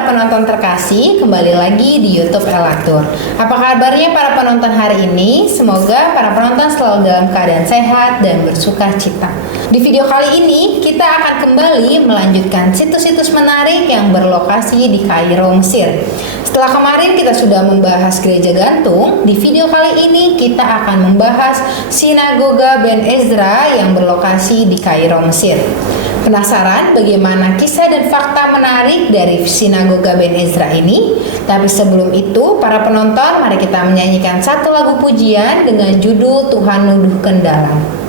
para penonton terkasih, kembali lagi di YouTube Elatur. Apa kabarnya para penonton hari ini? Semoga para penonton selalu dalam keadaan sehat dan bersuka cita. Di video kali ini, kita akan kembali melanjutkan situs-situs menarik yang berlokasi di Kairo, Mesir. Setelah kemarin kita sudah membahas gereja gantung, di video kali ini kita akan membahas Sinagoga Ben Ezra yang berlokasi di Kairo, Mesir. Penasaran bagaimana kisah dan fakta menarik dari Sinagoga Ben Ezra ini? Tapi sebelum itu, para penonton, mari kita menyanyikan satu lagu pujian dengan judul Tuhan Nuduhkan Dalam.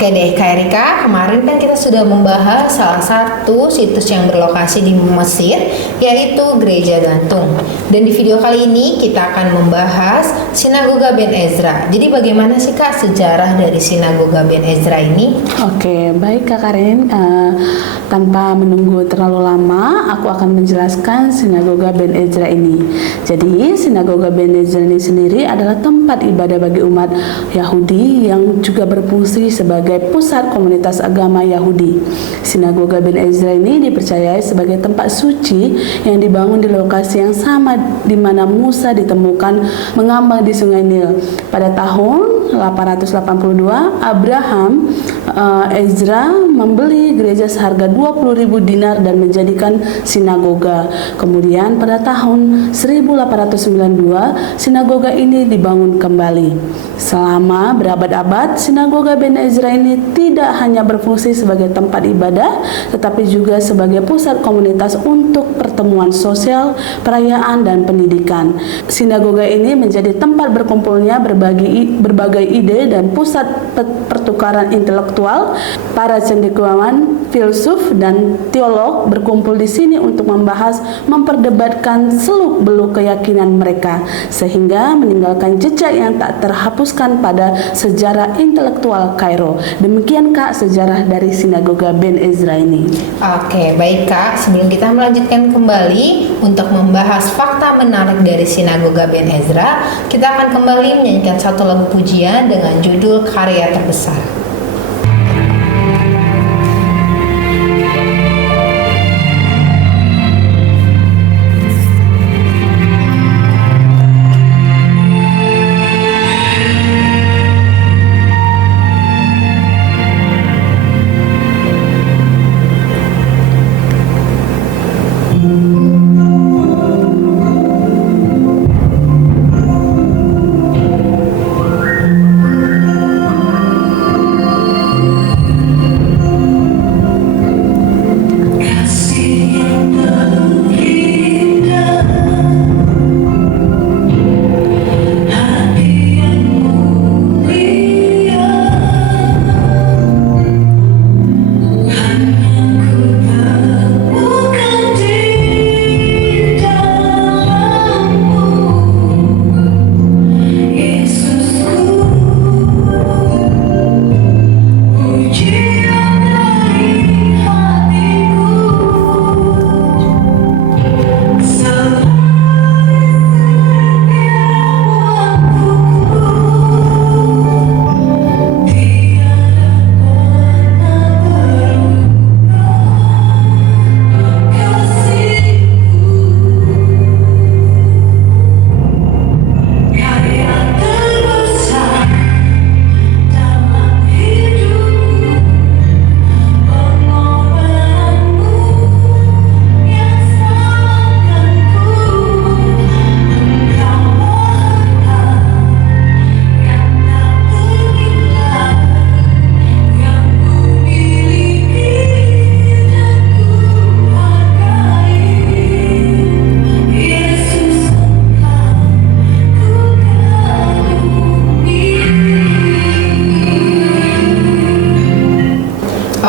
Oke deh Kak Erika, kemarin kan kita sudah membahas salah satu situs yang berlokasi di Mesir, yaitu Gereja Gantung. Dan di video kali ini kita akan membahas Sinagoga Ben Ezra. Jadi bagaimana sih Kak sejarah dari Sinagoga Ben Ezra ini? Oke, baik Kak Karin. Tanpa menunggu terlalu lama, aku akan menjelaskan Sinagoga Ben Ezra ini. Jadi, Sinagoga Ben Ezra ini sendiri adalah tempat ibadah bagi umat Yahudi yang juga berfungsi sebagai pusat komunitas agama Yahudi. Sinagoga Ben Ezra ini dipercayai sebagai tempat suci yang dibangun di lokasi yang sama di mana Musa ditemukan mengambang di Sungai Nil. Pada tahun 882, Abraham Ezra membeli gereja seharga 20.000 dinar dan menjadikan sinagoga. Kemudian pada tahun 1892, sinagoga ini dibangun kembali. Selama berabad-abad, Sinagoga Ben Ezra ini tidak hanya berfungsi sebagai tempat ibadah, tetapi juga sebagai pusat komunitas untuk pertemuan sosial, perayaan, dan pendidikan. Sinagoga ini menjadi tempat berkumpulnya berbagai ide dan pusat pertukaran intelektual. Para cendekiawan, filsuf, dan teolog berkumpul di sini untuk membahas, memperdebatkan seluk-beluk keyakinan mereka, sehingga meninggalkan jejak yang tak terhapuskan pada sejarah intelektual Kairo. Demikian Kak sejarah dari Sinagoga Ben Ezra ini. Oke, baik Kak. Sebelum kita melanjutkan kembali untuk membahas fakta menarik dari Sinagoga Ben Ezra, kita akan kembali menyanyikan satu lagu pujian dengan judul Karya Terbesar.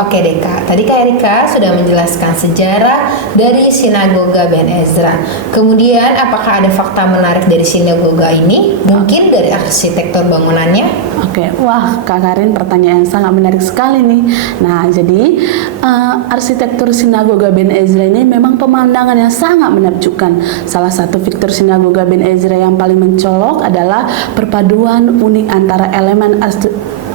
Oke deh Kak, tadi Kak Erika sudah menjelaskan sejarah dari Sinagoga Ben Ezra. Kemudian apakah ada fakta menarik dari sinagoga ini? Mungkin dari arsitektur bangunannya? Oke, wah Kak Karin, pertanyaan yang sangat menarik sekali nih. Nah, jadi arsitektur Sinagoga Ben Ezra ini memang pemandangan yang sangat menakjubkan. Salah satu fitur Sinagoga Ben Ezra yang paling mencolok adalah perpaduan unik antara elemen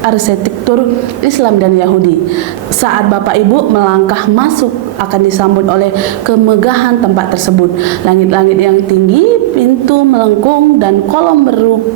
arsitektur Islam dan Yahudi. Saat Bapak Ibu melangkah masuk akan disambut oleh kemegahan tempat tersebut. Langit-langit yang tinggi, pintu melengkung, dan kolom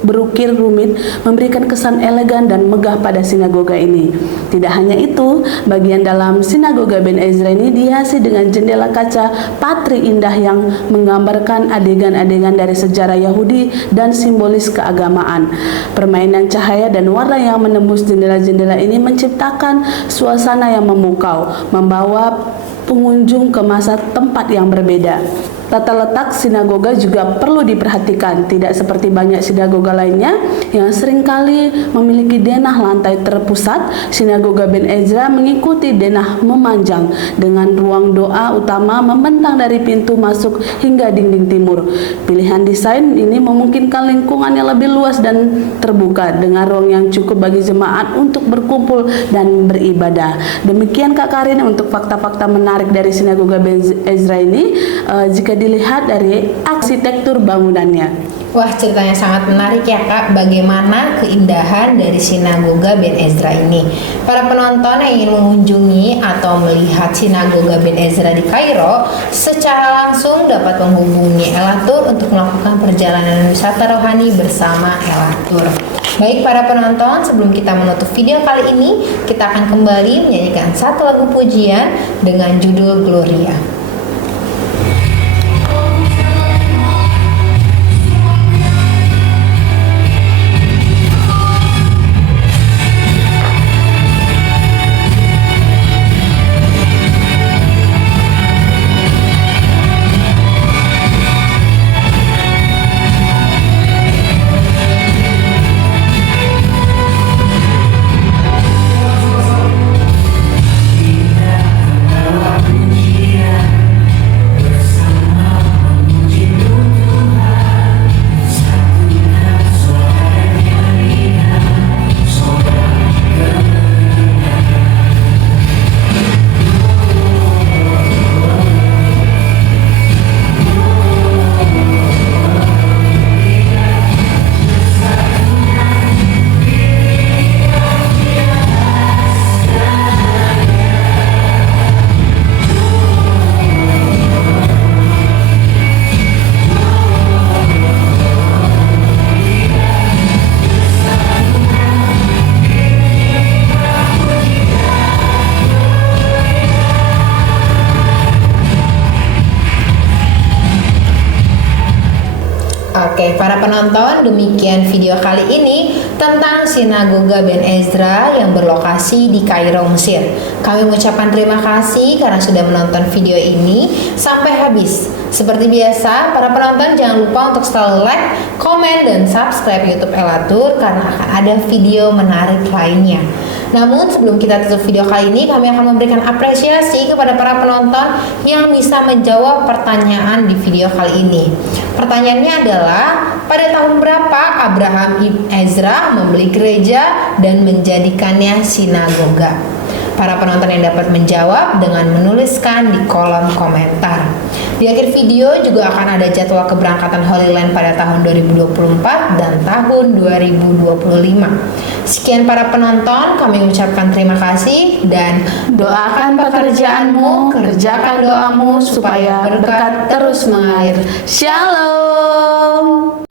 berukir rumit memberikan kesan elegan dan megah pada sinagoga ini. Tidak hanya itu, bagian dalam Sinagoga Ben Ezra ini dihiasi dengan jendela kaca patri indah yang menggambarkan adegan-adegan dari sejarah Yahudi dan simbolis keagamaan. Permainan cahaya dan warna yang menembus jendela-jendela ini menciptakan suasana yang memukau, membawa pengunjung ke masa tempat yang berbeda. Tata letak sinagoga juga perlu diperhatikan, tidak seperti banyak sinagoga lainnya yang seringkali memiliki denah lantai terpusat. Sinagoga Ben Ezra mengikuti denah memanjang dengan ruang doa utama membentang dari pintu masuk hingga dinding timur. Pilihan desain ini memungkinkan lingkungan yang lebih luas dan terbuka dengan ruang yang cukup bagi jemaat untuk berkumpul dan beribadah. Demikian Kak Karin untuk fakta-fakta menarik dari Sinagoga Ben Ezra ini. Jika dilihat dari arsitektur bangunannya. Wah, ceritanya sangat menarik ya Kak, bagaimana keindahan dari Sinagoga Ben Ezra ini. Para penonton yang ingin mengunjungi atau melihat Sinagoga Ben Ezra di Kairo secara langsung dapat menghubungi Elatur untuk melakukan perjalanan wisata rohani bersama Elatur. Baik para penonton, sebelum kita menutup video kali ini, kita akan kembali menyanyikan satu lagu pujian dengan judul Gloria. Oke, para penonton, demikian video kali ini tentang Sinagoga Ben Ezra yang berlokasi di Kairo, Mesir. Kami mengucapkan terima kasih karena sudah menonton video ini sampai habis. Seperti biasa, para penonton jangan lupa untuk selalu like, komen, dan subscribe YouTube Elatur karena akan ada video menarik lainnya. Namun sebelum kita tutup video kali ini, kami akan memberikan apresiasi kepada para penonton yang bisa menjawab pertanyaan di video kali ini. Pertanyaannya adalah, pada tahun berapa Abraham ibn Ezra membeli gereja dan menjadikannya sinagoga? Para penonton yang dapat menjawab dengan menuliskan di kolom komentar. Di akhir video juga akan ada jadwal keberangkatan Holy Land pada tahun 2024 dan tahun 2025. Sekian para penonton, kami mengucapkan terima kasih dan Doakan pekerjaanmu, kerjakan doamu supaya berkat terus mengalir. Shalom.